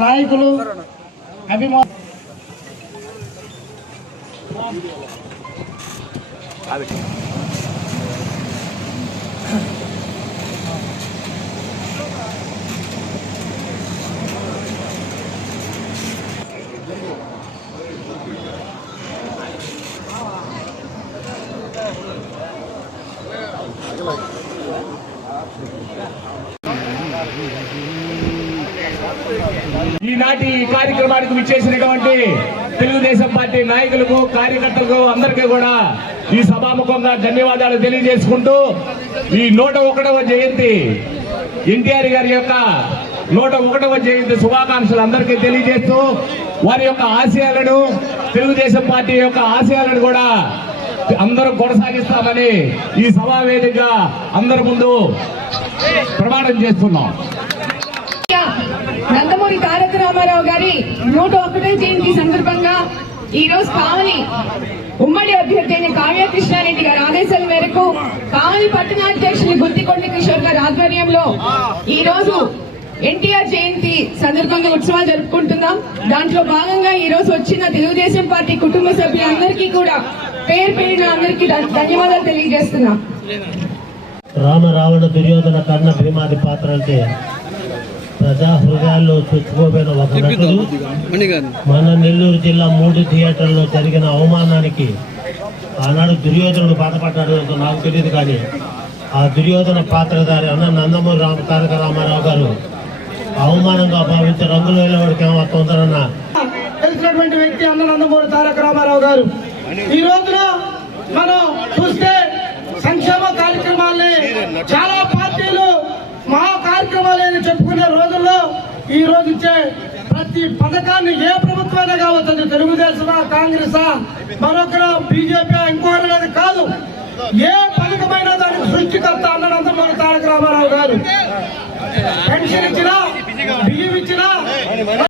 నాయకులు అభిమా ఈనాటి ఈ కార్యక్రమానికి విచ్చేసినటువంటి తెలుగుదేశం పార్టీ నాయకులకు కార్యకర్తలకు అందరికీ కూడా ఈ సభాముఖంగా ధన్యవాదాలు తెలియజేసుకుంటూ ఈ నూట ఒకటవ జయంతి ఎన్టీఆర్ గారి యొక్క నూట ఒకటవ జయంతి శుభాకాంక్షలు అందరికీ తెలియజేస్తూ వారి యొక్క ఆశయాలను తెలుగుదేశం పార్టీ యొక్క ఆశయాలను కూడా అందరూ కొనసాగిస్తామని ఈ సభా వేదికగా అందరి ముందు ప్రమాణం చేస్తున్నాం. నందమూరి తారక రామారావు గారి నూట ఒకటో జయంతి సందర్భంగా ఈ రోజు కావలి ఉమ్మడి అభ్యర్థి అయిన కావ్య కృష్ణారెడ్డి గారి ఆదేశాల మేరకు కావలి పట్టణాధ్యక్షులు గుత్తికొండ కిషోర్ గారి ఆధ్వర్యంలో ఈ రోజు ఎన్టీఆర్ జయంతి సందర్భంగా ఉత్సవాలు జరుపుకుంటున్నాం. దాంట్లో భాగంగా ఈ రోజు వచ్చిన తెలుగుదేశం పార్టీ కుటుంబ సభ్యులందరికీ కూడా పేరు పేరున అందరికీ ధన్యవాదాలు తెలియజేస్తున్నాం. రామ రావణ దుర్యోధన కన్న భీమాది పాత్రలకి ప్రజా హృదయాల్లో చొచ్చుకోబోయిన ఒక నటుడు మన నెల్లూరు జిల్లా మూడు థియేటర్లో జరిగిన అవమానానికి ఆనాడు దుర్యోధనుడు బాధపడ్డాడు ఏదో నాకు తెలియదు కానీ ఆ దుర్యోధన పాత్రధారి అన్న నందమూరి రామ తారక రామారావు గారు అవమానంగా భావించే రంగులు వెళ్ళేవాడికి ఏమవుతుందన్న తెలిసినటువంటి వ్యక్తి అన్న నందమూరి తారక రామారావు గారు. ఈ రోజున మనం చూస్తే సంక్షేమ కార్యక్రమాల్ని చాలా కార్యక్రమాలని చెప్పుకునే రోజుల్లో ఈ రోజు ఇచ్చే ప్రతి పథకాన్ని ఏ ప్రభుత్వమైనా కావచ్చు అది తెలుగుదేశమా కాంగ్రెసా మరొకరు బీజేపీ ఇంకోటి అనేది కాదు. ఏ పథకమైనా దానికి సృష్టికర్త అన్నదంత మన తారక రామారావు గారు. పెన్షన్ ఇచ్చినా బియ్యం ఇచ్చినా